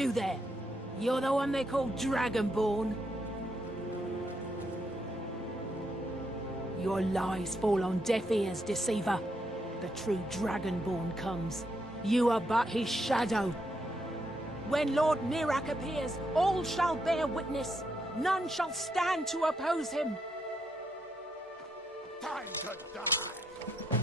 You there. You're the one they call Dragonborn. Your lies fall on deaf ears, deceiver. The true Dragonborn comes. You are but his shadow. When Lord Mirak appears, all shall bear witness. None shall stand to oppose him. Time to die!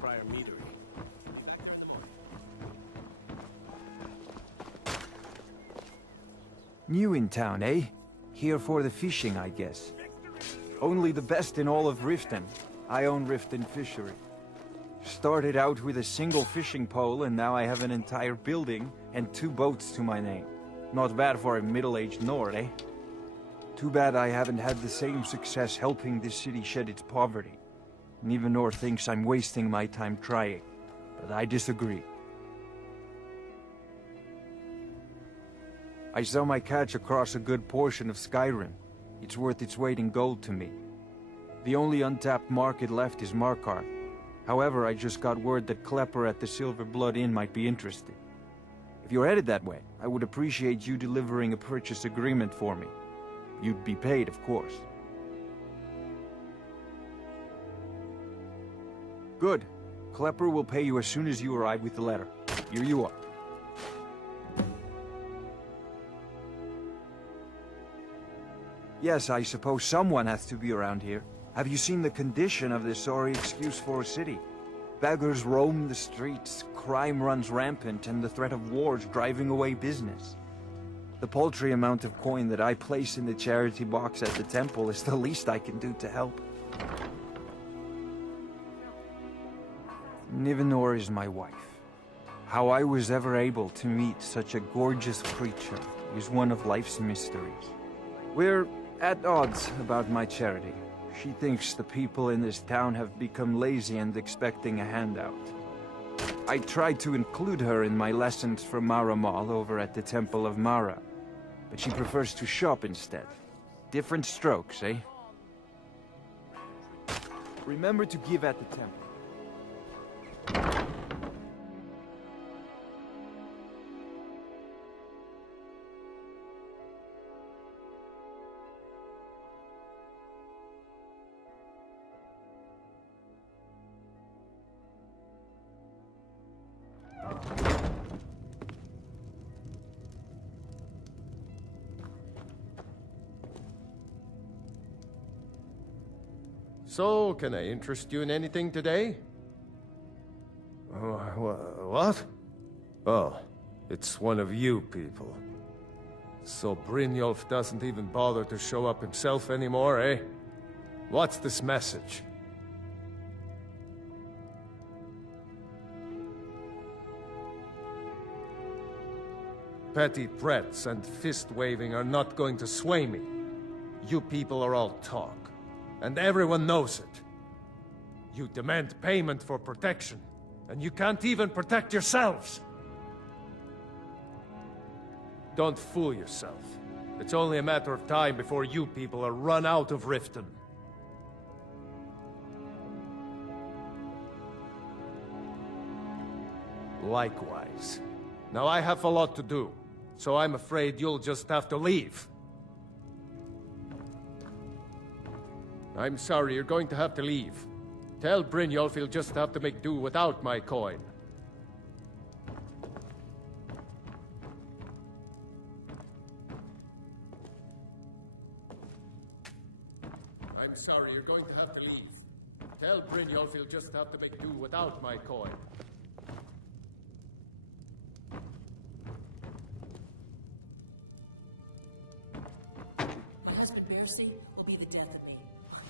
Prior meter. New in town, eh? Here for the fishing, I guess. Only the best in all of Riften. I own Riften Fishery. Started out with a single fishing pole and now I have an entire building and 2 boats to my name. Not bad for a middle-aged Nord, eh? Too bad I haven't had the same success helping this city shed its poverty. And even Nord thinks I'm wasting my time trying. But I disagree. I sell my catch across a good portion of Skyrim. It's worth its weight in gold to me. The only untapped market left is Markarth. However, I just got word that Klepper at the Silver Blood Inn might be interested. If you're headed that way, I would appreciate you delivering a purchase agreement for me. You'd be paid, of course. Good. Klepper will pay you as soon as you arrive with the letter. Here you are. Yes, I suppose someone has to be around here. Have you seen the condition of this sorry excuse for a city? Beggars roam the streets, crime runs rampant, and the threat of war's driving away business. The paltry amount of coin that I place in the charity box at the temple is the least I can do to help. Nivenor is my wife. How I was ever able to meet such a gorgeous creature is one of life's mysteries. We're at odds about my charity. She thinks the people in this town have become lazy and expecting a handout. I tried to include her in my lessons from Mara Mall over at the Temple of Mara, but she prefers to shop instead. Different strokes, eh? Remember to give at the temple. So, can I interest you in anything today? What? Oh, it's one of you people. So Brynjolf doesn't even bother to show up himself anymore, eh? What's this message? Petty threats and fist-waving are not going to sway me. You people are all talk. And everyone knows it. You demand payment for protection, and you can't even protect yourselves. Don't fool yourself. It's only a matter of time before you people are run out of Riften. Likewise. Now I have a lot to do, so I'm afraid you'll just have to leave. I'm sorry, you're going to have to leave. Tell Brynjolf he'll just have to make do without my coin. I'm sorry, you're going to have to leave. Tell Brynjolf he'll just have to make do without my coin. My husband Mercy will be the death of me.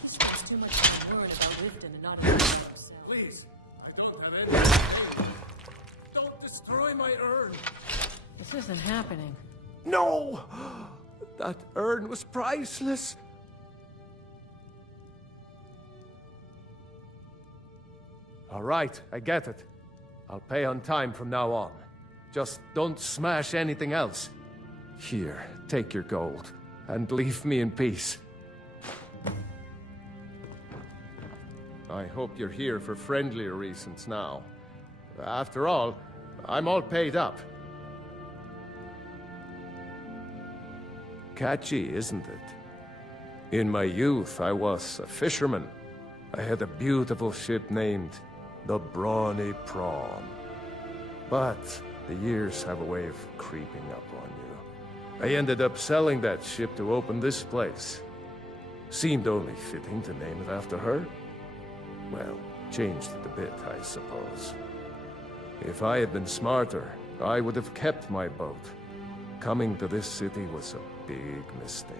He spends too much time worrying about Riften and not hearing about himself. Please, I don't have anything. Don't destroy my urn. This isn't happening. No! That urn was priceless. All right, I get it. I'll pay on time from now on. Just don't smash anything else. Here, take your gold, and leave me in peace. I hope you're here for friendlier reasons now. After all, I'm all paid up. Catchy, isn't it? In my youth, I was a fisherman. I had a beautiful ship named the Brawny Prawn. But the years have a way of creeping up on you. I ended up selling that ship to open this place. Seemed only fitting to name it after her. Well, changed it a bit, I suppose. If I had been smarter, I would have kept my boat. Coming to this city was a big mistake.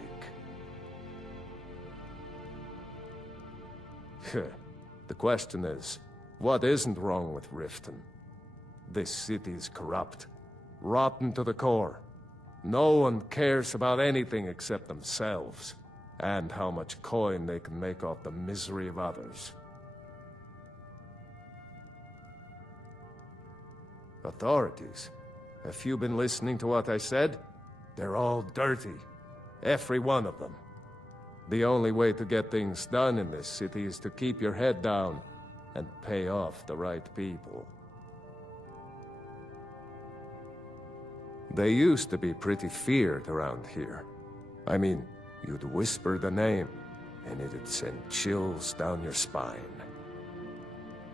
The question is, what isn't wrong with Riften? This city is corrupt, rotten to the core. No one cares about anything except themselves, and how much coin they can make off the misery of others. Authorities, have you been listening to what I said? They're all dirty. Every one of them. The only way to get things done in this city is to keep your head down and pay off the right people. They used to be pretty feared around here. I mean, you'd whisper the name, and it'd send chills down your spine.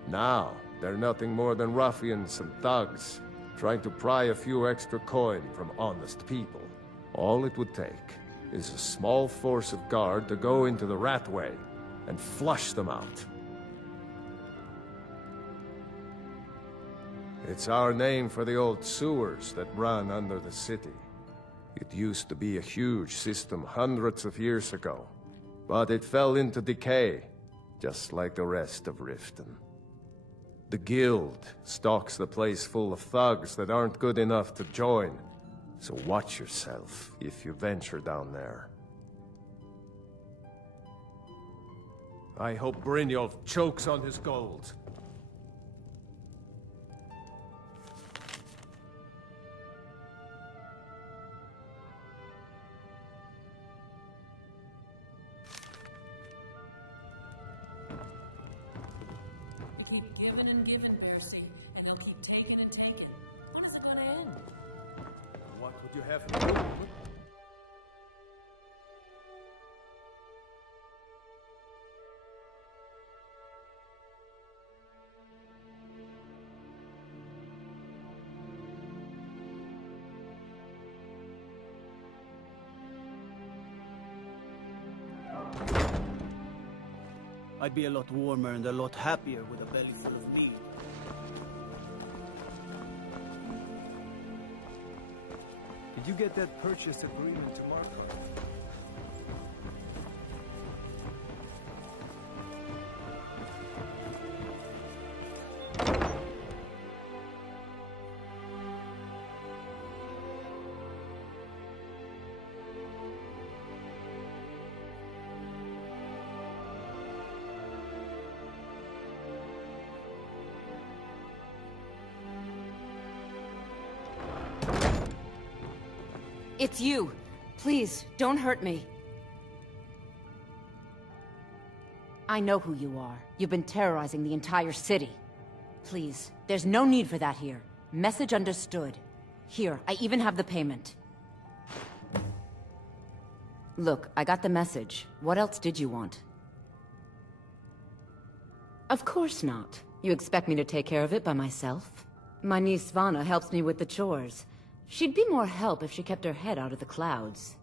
Now, they're nothing more than ruffians and thugs, trying to pry a few extra coin from honest people. All it would take is a small force of guard to go into the Ratway and flush them out. It's our name for the old sewers that run under the city. It used to be a huge system hundreds of years ago, but it fell into decay, just like the rest of Riften. The guild stocks the place full of thugs that aren't good enough to join, so watch yourself if you venture down there. I hope Brynjolf chokes on his gold. You keep giving and giving, Percy, and they'll keep taking and taking. When is it gonna end? What would you have me do? I'd be a lot warmer and a lot happier with a belly full of meat. Did you get that purchase agreement to Markov? It's you. Please, don't hurt me. I know who you are. You've been terrorizing the entire city. Please, there's no need for that here. Message understood. Here, I even have the payment. Look, I got the message. What else did you want? Of course not. You expect me to take care of it by myself? My niece Svana helps me with the chores. She'd be more help if she kept her head out of the clouds.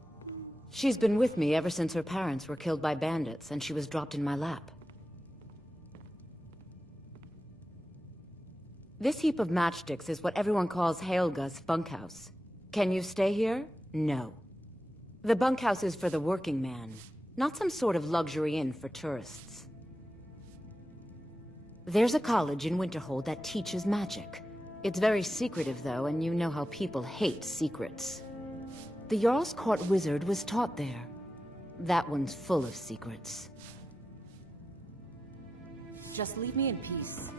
She's been with me ever since her parents were killed by bandits and she was dropped in my lap. This heap of matchsticks is what everyone calls Helga's bunkhouse. Can you stay here? No. The bunkhouse is for the working man, not some sort of luxury inn for tourists. There's a college in Winterhold that teaches magic. It's very secretive, though, and you know how people hate secrets. The Jarl's Court wizard was taught there. That one's full of secrets. Just leave me in peace.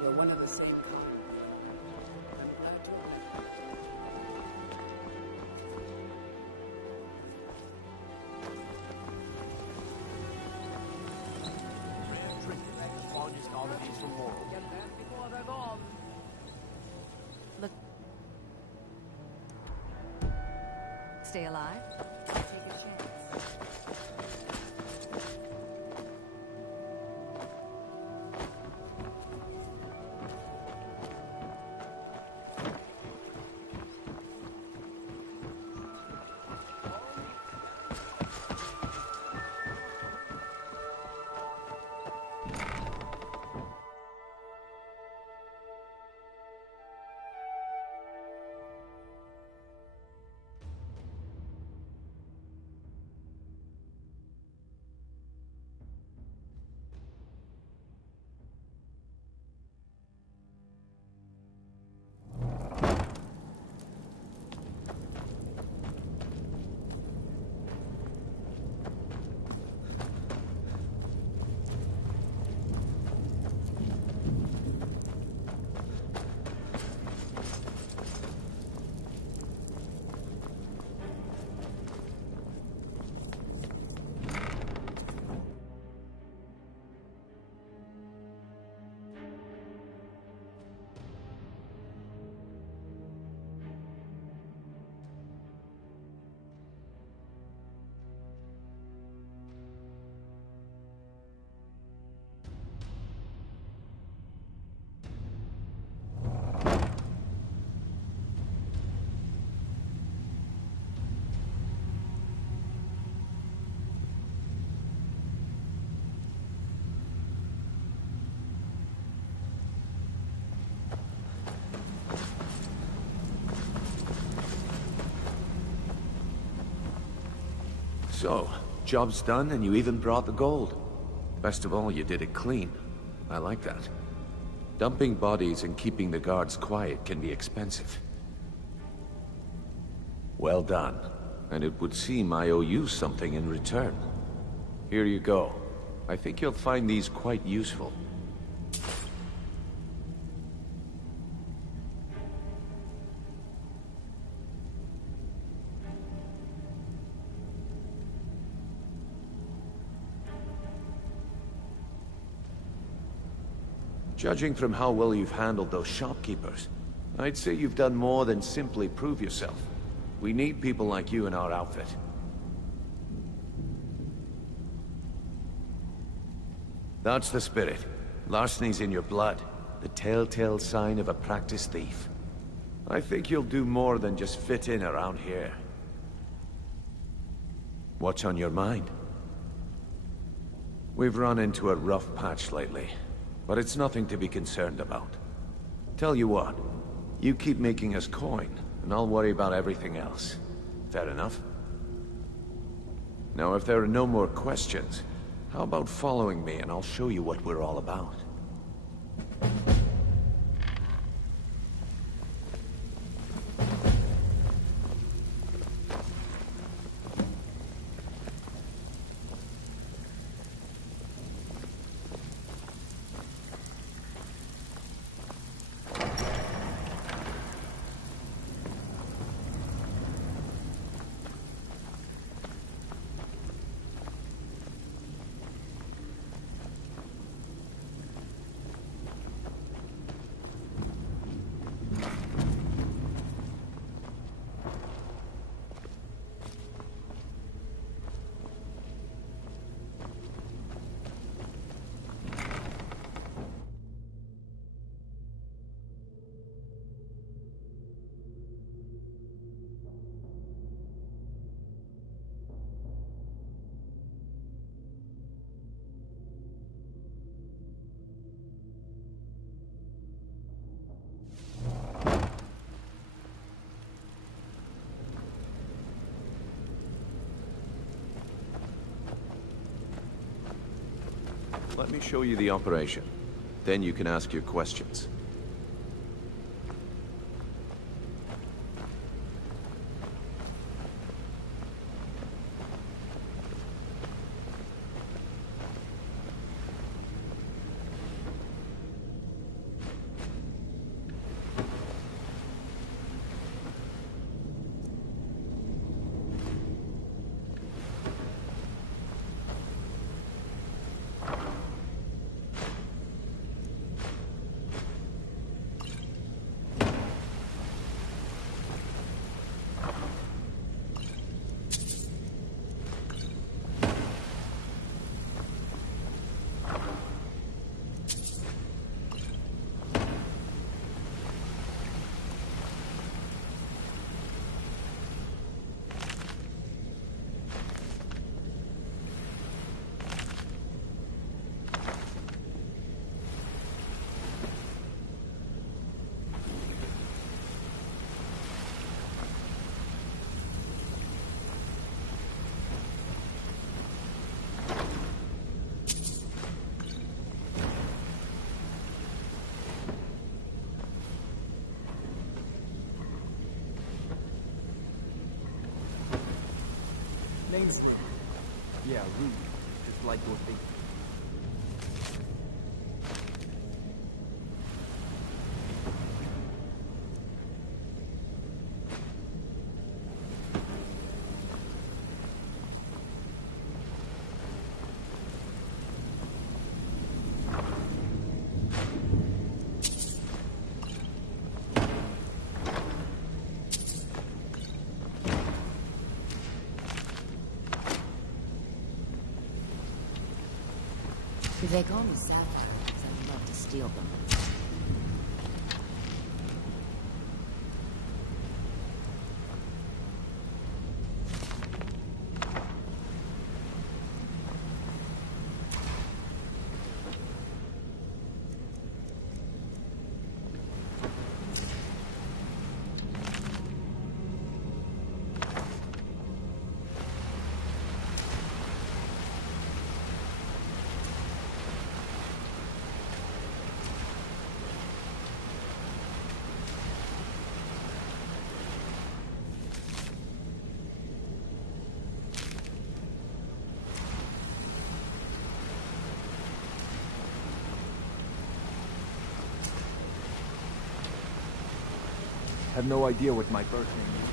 We're one of the same kind. I'm glad to Rare trinket like the largest colonies from world. Get them before they're gone. Look. Stay alive. Take a chance. So, job's done and you even brought the gold. Best of all, you did it clean. I like that. Dumping bodies and keeping the guards quiet can be expensive. Well done. And it would seem I owe you something in return. Here you go. I think you'll find these quite useful. Judging from how well you've handled those shopkeepers, I'd say you've done more than simply prove yourself. We need people like you in our outfit. That's the spirit. Larceny's in your blood, the telltale sign of a practiced thief. I think you'll do more than just fit in around here. What's on your mind? We've run into a rough patch lately, but it's nothing to be concerned about. Tell you what, you keep making us coin, and I'll worry about everything else. Fair enough? Now, if there are no more questions, how about following me and I'll show you what we're all about? Let me show you the operation. Then you can ask your questions. Name's yeah, rude. Just like your thing. They call me Sapphire because I love to steal them. Have no idea what my birth name is.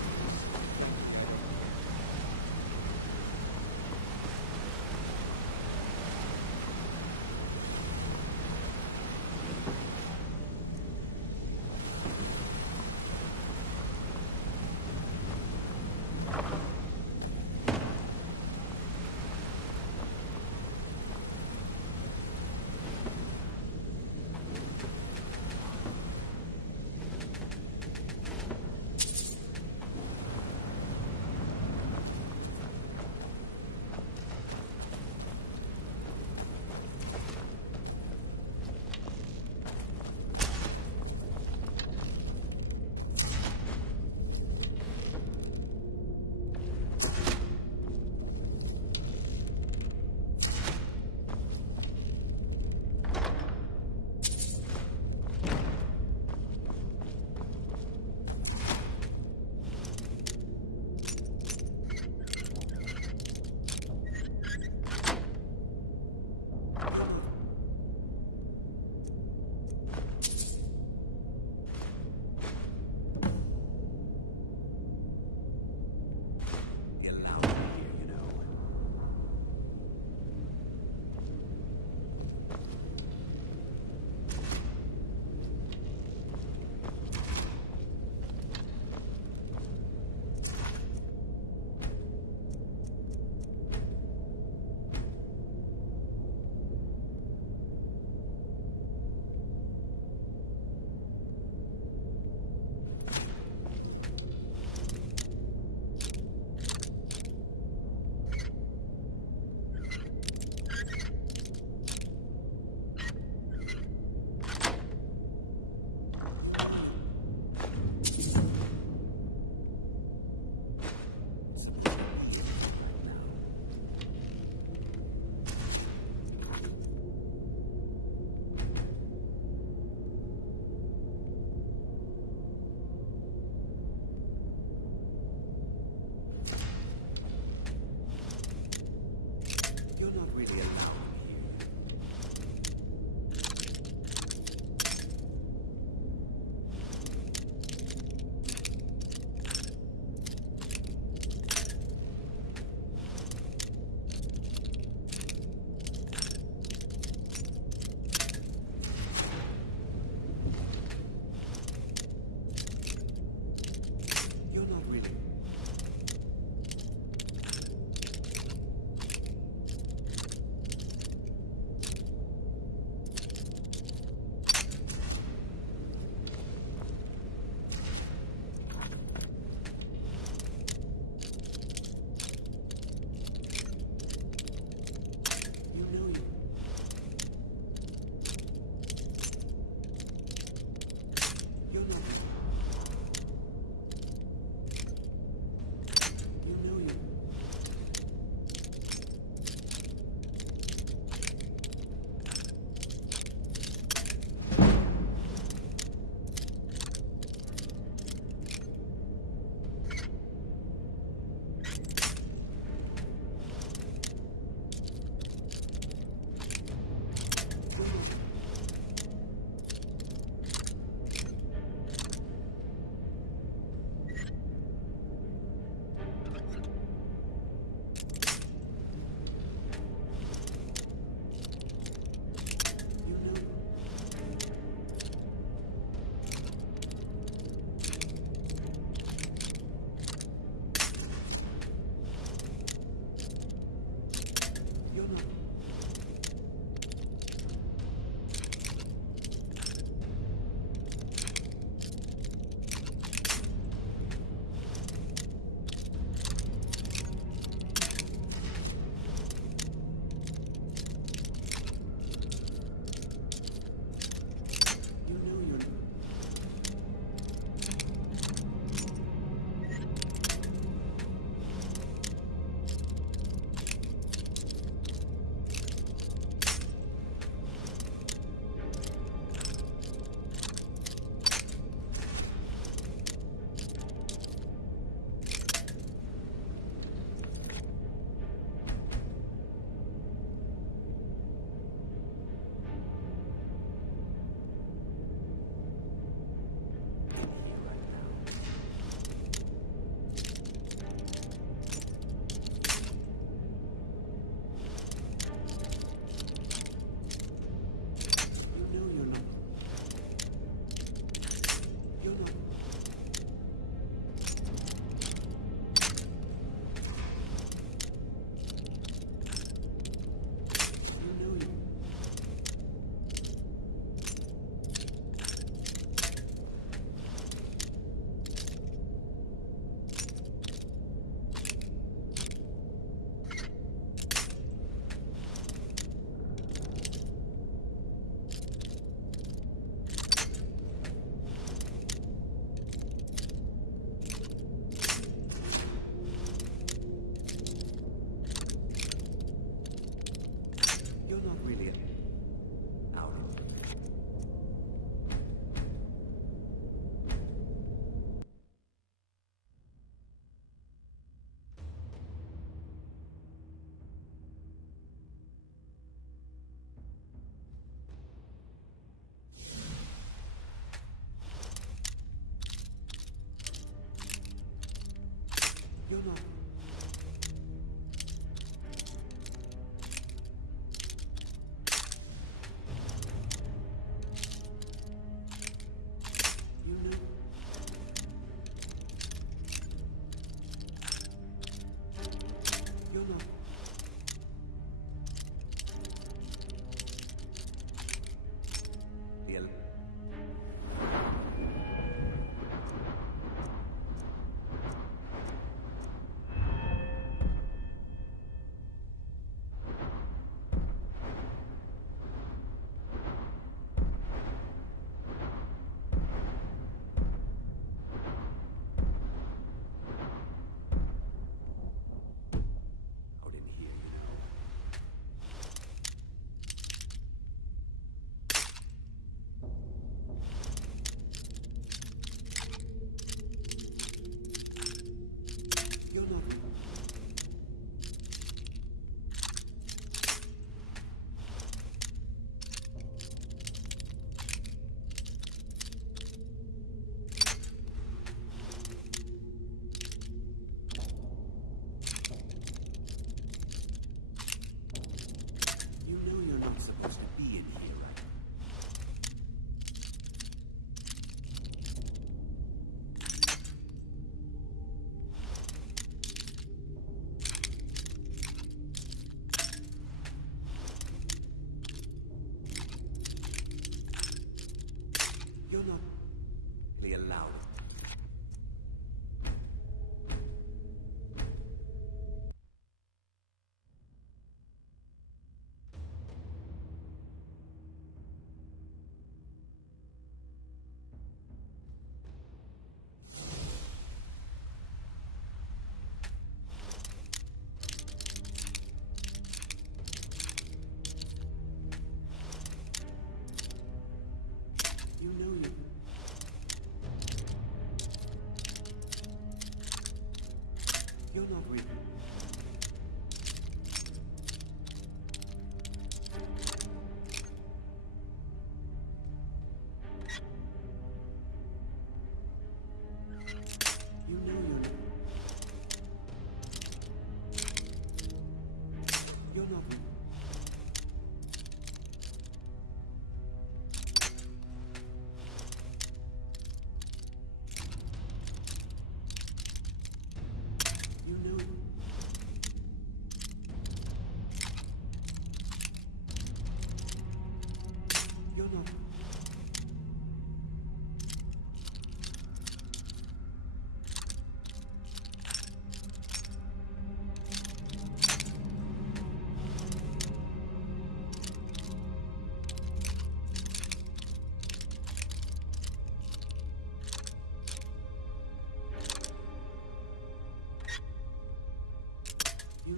You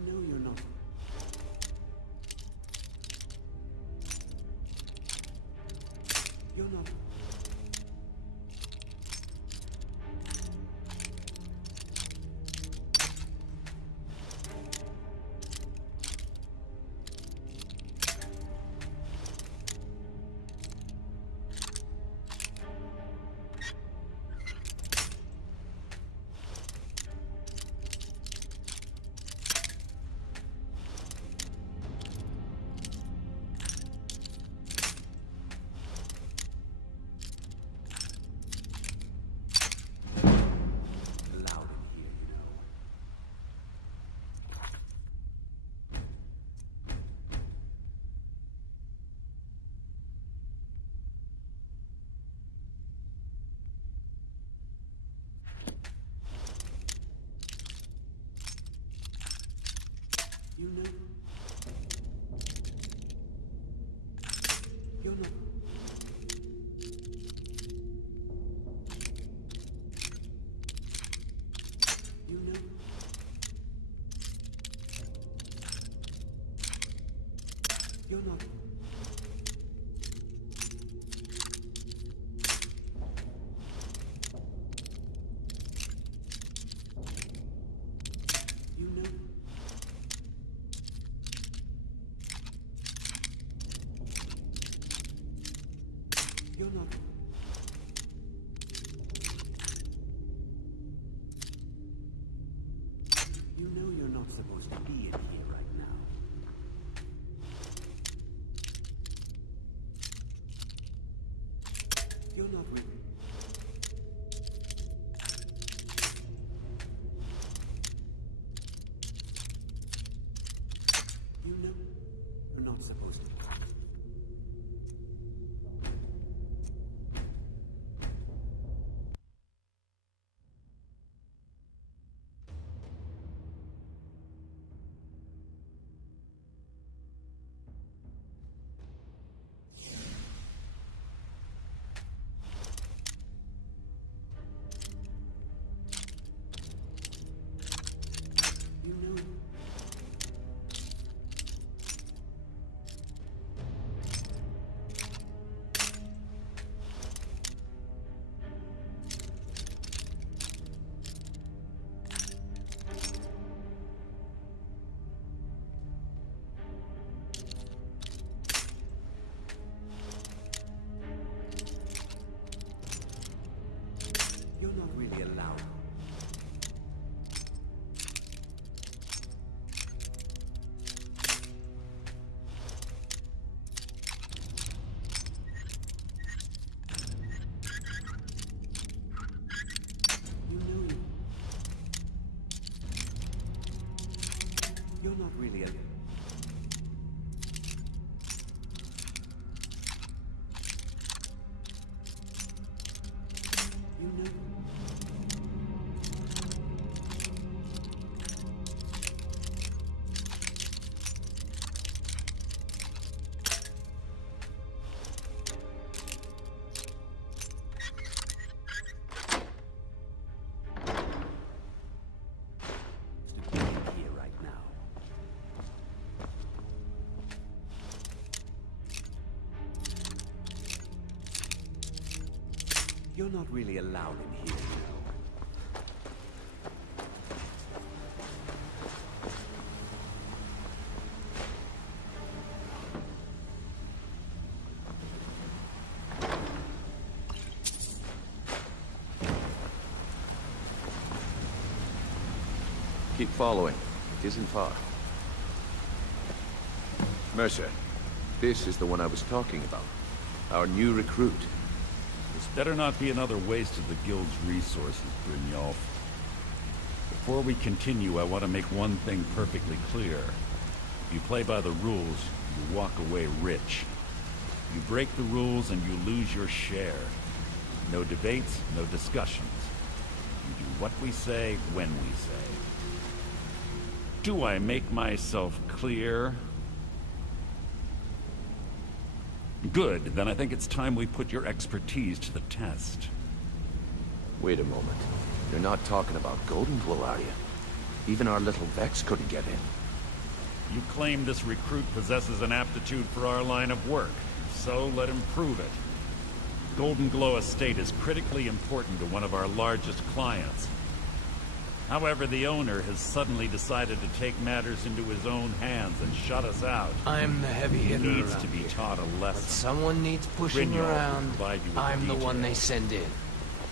know you're not. You're not. Loud in here, you know. You know. You're not. You know. You're not. You know. You're not. You know you're not supposed to be in here right now. You're not really. You know you're not supposed to. You know. You're not really allowed. You know you. You're not really a. You know. To be here right now. You're not really allowed in here, you know. Keep following. It isn't far. Mercer, this is the one I was talking about. Our new recruit. This better not be another waste of the Guild's resources, Brynjolf. Before we continue, I want to make one thing perfectly clear. If you play by the rules, you walk away rich. You break the rules and you lose your share. No debates, no discussions. You do what we say, when we say. Do I make myself clear? Good, then I think it's time we put your expertise to the test. Wait a moment. You're not talking about Golden Glow, are you? Even our little Vex couldn't get in. You claim this recruit possesses an aptitude for our line of work, so let him prove it. Golden Glow Estate is critically important to one of our largest clients. However, the owner has suddenly decided to take matters into his own hands and shut us out. I'm the heavy hitter. He needs around to be here. taught a But lesson. someone needs pushing Brynjolf will around. provide you with I'm the one they details. send in.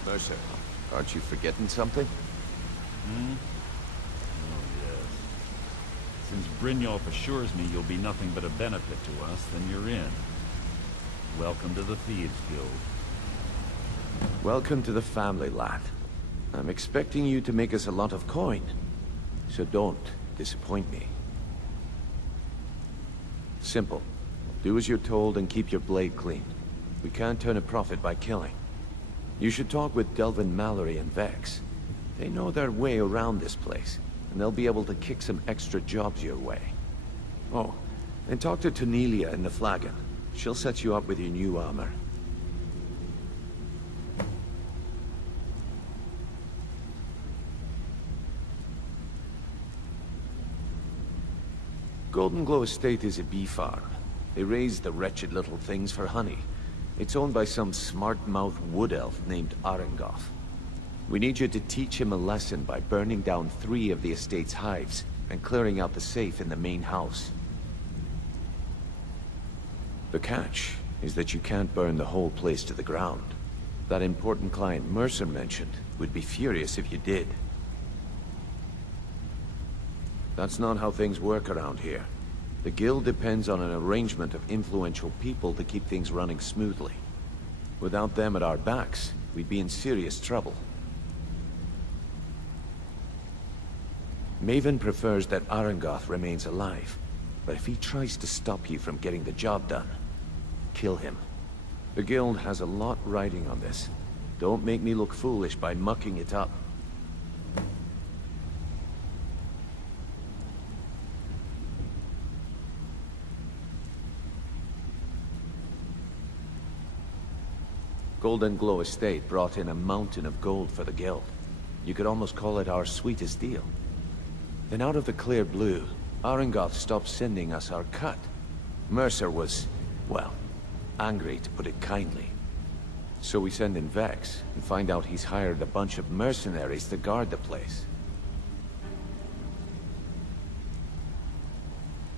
Mercer, aren't you forgetting something? Oh, yes. Since Brynjolf assures me you'll be nothing but a benefit to us, then you're in. Welcome to the Thieves Guild. Welcome to the family, lad. I'm expecting you to make us a lot of coin. So don't disappoint me. Simple. Do as you're told and keep your blade clean. We can't turn a profit by killing. You should talk with Delvin Mallory and Vex. They know their way around this place, and they'll be able to kick some extra jobs your way. Oh, and talk to Tonelia in the Flagon. She'll set you up with your new armor. Golden Glow Estate is a bee farm. They raise the wretched little things for honey. It's owned by some smart-mouthed wood elf named Arengoth. We need you to teach him a lesson by burning down 3 of the estate's hives and clearing out the safe in the main house. The catch is that you can't burn the whole place to the ground. That important client Mercer mentioned would be furious if you did. That's not how things work around here. The guild depends on an arrangement of influential people to keep things running smoothly. Without them at our backs, we'd be in serious trouble. Maven prefers that Arengoth remains alive, but if he tries to stop you from getting the job done, kill him. The guild has a lot riding on this. Don't make me look foolish by mucking it up. Golden Glow Estate brought in a mountain of gold for the guild. You could almost call it our sweetest deal. Then out of the clear blue, Arengoth stopped sending us our cut. Mercer was, well, angry to put it kindly. So we send in Vex and find out he's hired a bunch of mercenaries to guard the place.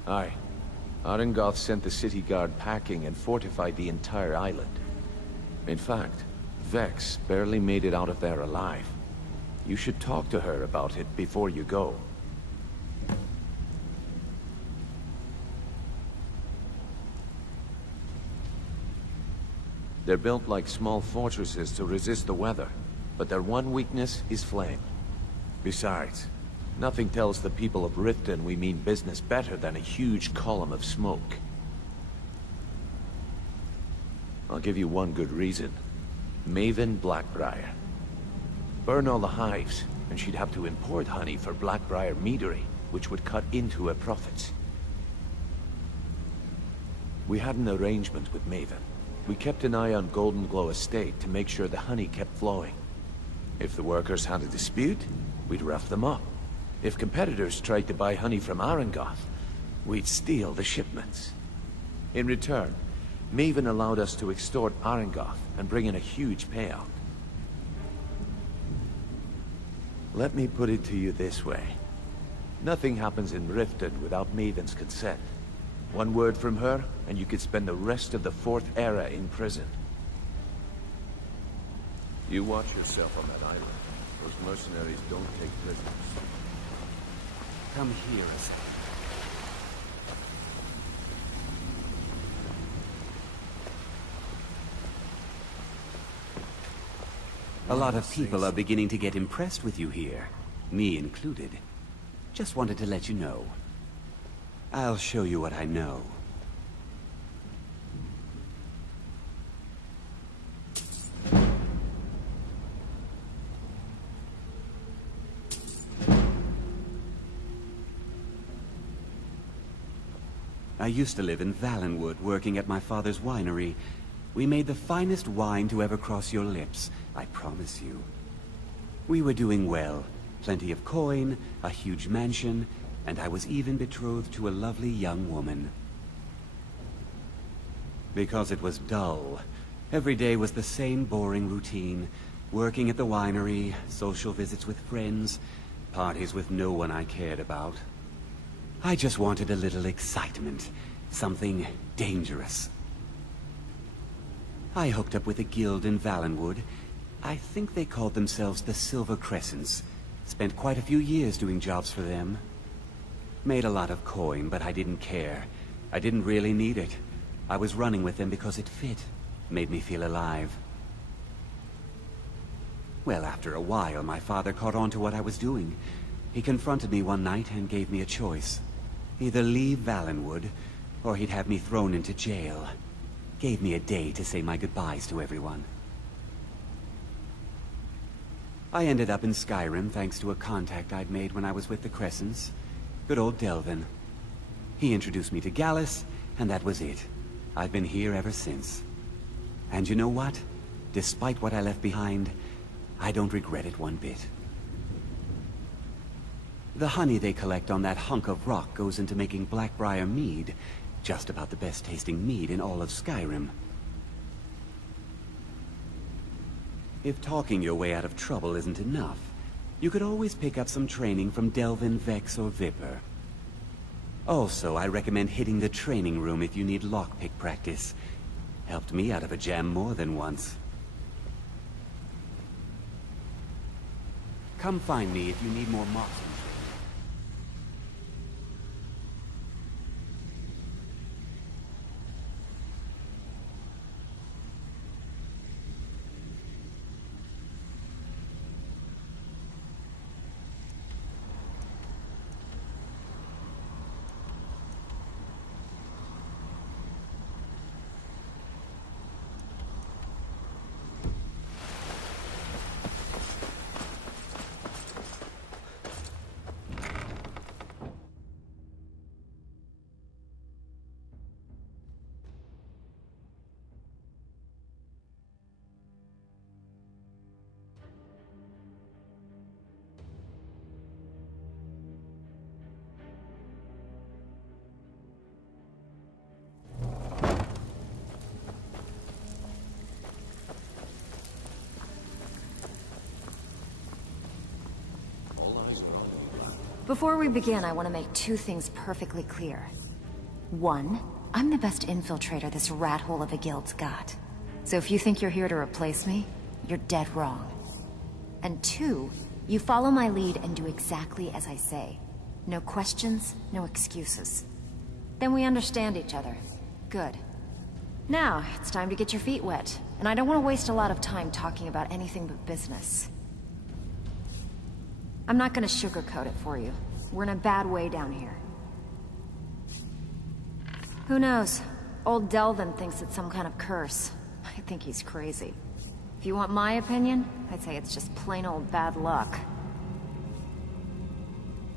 Aye. Arengoth sent the city guard packing and fortified the entire island. In fact, Vex barely made it out of there alive. You should talk to her about it before you go. They're built like small fortresses to resist the weather, but their one weakness is flame. Besides, nothing tells the people of Riften we mean business better than a huge column of smoke. I'll give you one good reason. Maven Blackbriar. Burn all the hives, and she'd have to import honey for Blackbriar meadery, which would cut into her profits. We had an arrangement with Maven. We kept an eye on Golden Glow Estate to make sure the honey kept flowing. If the workers had a dispute, we'd rough them up. If competitors tried to buy honey from Arengoth, we'd steal the shipments. In return, Maven allowed us to extort Arengoth and bring in a huge payout. Let me put it to you this way. Nothing happens in Riften without Maven's consent. One word from her, and you could spend the rest of the 4th era in prison. You watch yourself on that island. Those mercenaries don't take prisoners. Come here a second. A lot of people are beginning to get impressed with you here, me included. Just wanted to let you know. I'll show you what I know. I used to live in Valenwood, working at my father's winery. We made the finest wine to ever cross your lips, I promise you. We were doing well. Plenty of coin, a huge mansion, and I was even betrothed to a lovely young woman. Because it was dull. Every day was the same boring routine. Working at the winery, social visits with friends, parties with no one I cared about. I just wanted a little excitement. Something dangerous. I hooked up with a guild in Valenwood. I think they called themselves the Silver Crescents. Spent quite a few years doing jobs for them. Made a lot of coin, but I didn't care. I didn't really need it. I was running with them because it fit. Made me feel alive. Well, after a while, my father caught on to what I was doing. He confronted me one night and gave me a choice. Either leave Valenwood, or he'd have me thrown into jail. Gave me a day to say my goodbyes to everyone. I ended up in Skyrim thanks to a contact I'd made when I was with the Crescents. Good old Delvin. He introduced me to Gallus, and that was it. I've been here ever since. And you know what? Despite what I left behind, I don't regret it one bit. The honey they collect on that hunk of rock goes into making Blackbriar mead, just about the best tasting mead in all of Skyrim. If talking your way out of trouble isn't enough, you could always pick up some training from Delvin, Vex, or Viper. Also, I recommend hitting the training room if you need lockpick practice. Helped me out of a jam more than once. Come find me if you need more marksmanship. Before we begin, I want to make two things perfectly clear. One, I'm the best infiltrator this rat hole of a guild's got. So if you think you're here to replace me, you're dead wrong. And two, you follow my lead and do exactly as I say. No questions, no excuses. Then we understand each other. Good. Now, it's time to get your feet wet. And I don't want to waste a lot of time talking about anything but business. I'm not gonna sugarcoat it for you. We're in a bad way down here. Who knows? Old Delvin thinks it's some kind of curse. I think he's crazy. If you want my opinion, I'd say it's just plain old bad luck.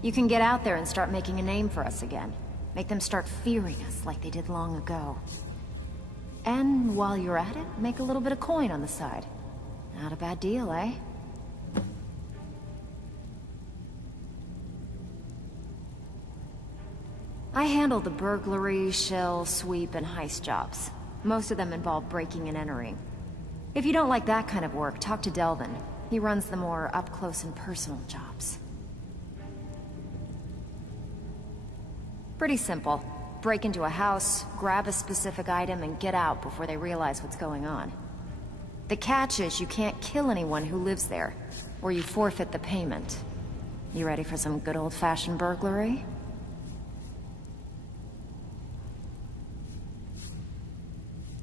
You can get out there and start making a name for us again. Make them start fearing us like they did long ago. And while you're at it, make a little bit of coin on the side. Not a bad deal, eh? I handle the burglary, shell, sweep, and heist jobs. Most of them involve breaking and entering. If you don't like that kind of work, talk to Delvin. He runs the more up-close and personal jobs. Pretty simple. Break into a house, grab a specific item, and get out before they realize what's going on. The catch is you can't kill anyone who lives there, or you forfeit the payment. You ready for some good old-fashioned burglary?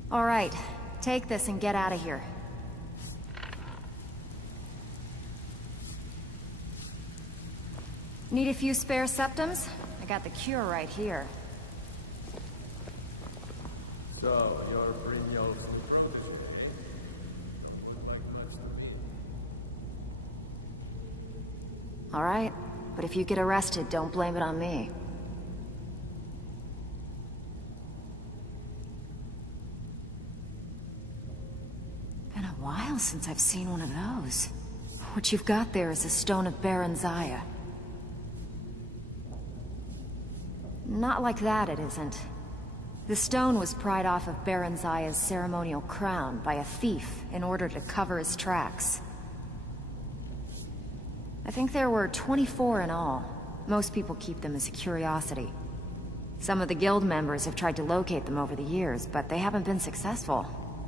All right, take this and get out of here. Need a few spare septums? I got the cure right here. So, you're Brynjolf's All right, but if you get arrested, don't blame it on me. while since I've seen one of those. What you've got there is a stone of Baron Zaya. Not like that, it isn't. The stone was pried off of Baron Zaya's ceremonial crown by a thief in order to cover his tracks. I think there were 24 in all. Most people keep them as a curiosity. Some of the guild members have tried to locate them over the years, but they haven't been successful.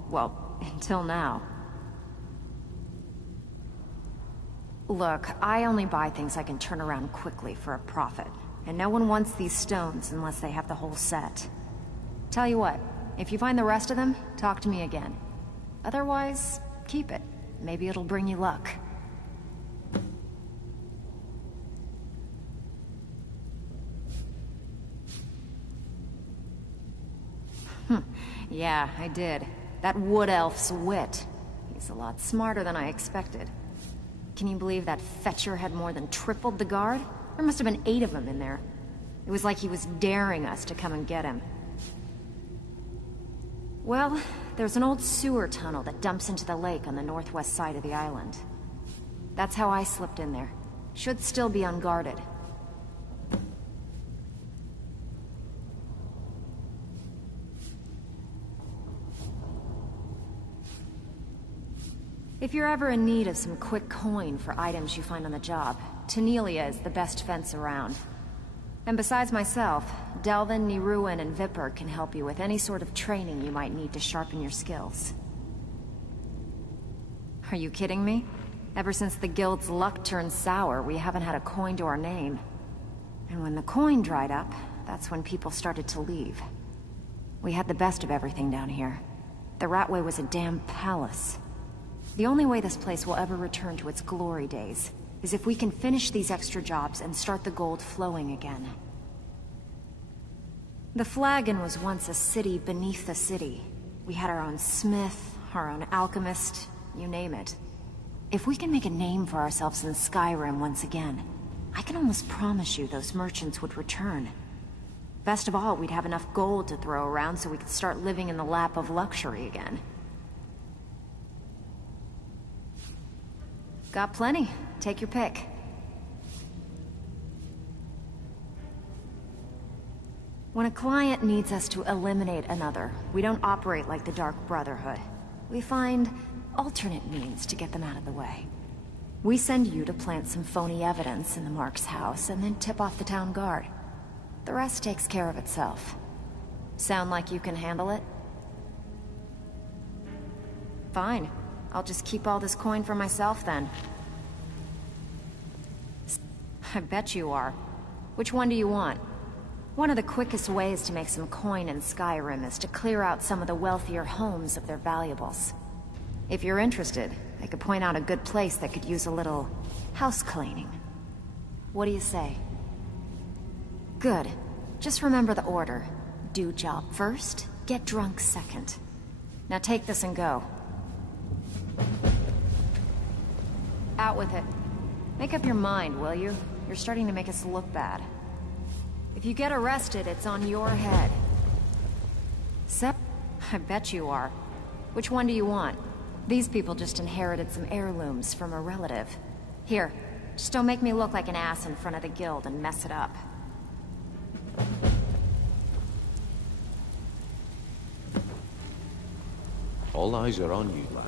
Well, until now. Look, I only buy things I can turn around quickly for a profit. And no one wants these stones unless they have the whole set. Tell you what, if you find the rest of them, talk to me again. Otherwise, keep it. Maybe it'll bring you luck. Yeah, I did. That wood elf's wit. He's a lot smarter than I expected. Can you believe that fetcher had more than tripled the guard? There must have been 8 of them in there. It was like he was daring us to come and get him. Well, there's an old sewer tunnel that dumps into the lake on the northwest side of the island. That's how I slipped in there. Should still be unguarded. If you're ever in need of some quick coin for items you find on the job, Tanelia is the best fence around. And besides myself, Delvin, Niruin, and Vipper can help you with any sort of training you might need to sharpen your skills. Are you kidding me? Ever since the guild's luck turned sour, we haven't had a coin to our name. And when the coin dried up, that's when people started to leave. We had the best of everything down here. The Ratway was a damn palace. The only way this place will ever return to its glory days is if we can finish these extra jobs and start the gold flowing again. The Flagon was once a city beneath the city. We had our own smith, our own alchemist, you name it. If we can make a name for ourselves in Skyrim once again, I can almost promise you those merchants would return. Best of all, we'd have enough gold to throw around so we could start living in the lap of luxury again. Got plenty. Take your pick. When a client needs us to eliminate another, we don't operate like the Dark Brotherhood. We find alternate means to get them out of the way. We send you to plant some phony evidence in the Mark's house and then tip off the town guard. The rest takes care of itself. Sound like you can handle it? Fine. I'll just keep all this coin for myself then. I bet you are. Which one do you want? One of the quickest ways to make some coin in Skyrim is to clear out some of the wealthier homes of their valuables. If you're interested, I could point out a good place that could use a little house cleaning. What do you say? Good. Just remember the order. Do job first, get drunk second. Now take this and go. Out with it. Make up your mind, will you? You're starting to make us look bad. If you get arrested, it's on your head. I bet you are. Which one do you want? These people just inherited some heirlooms from a relative. Here, just don't make me look like an ass in front of the guild and mess it up. All eyes are on you, lad.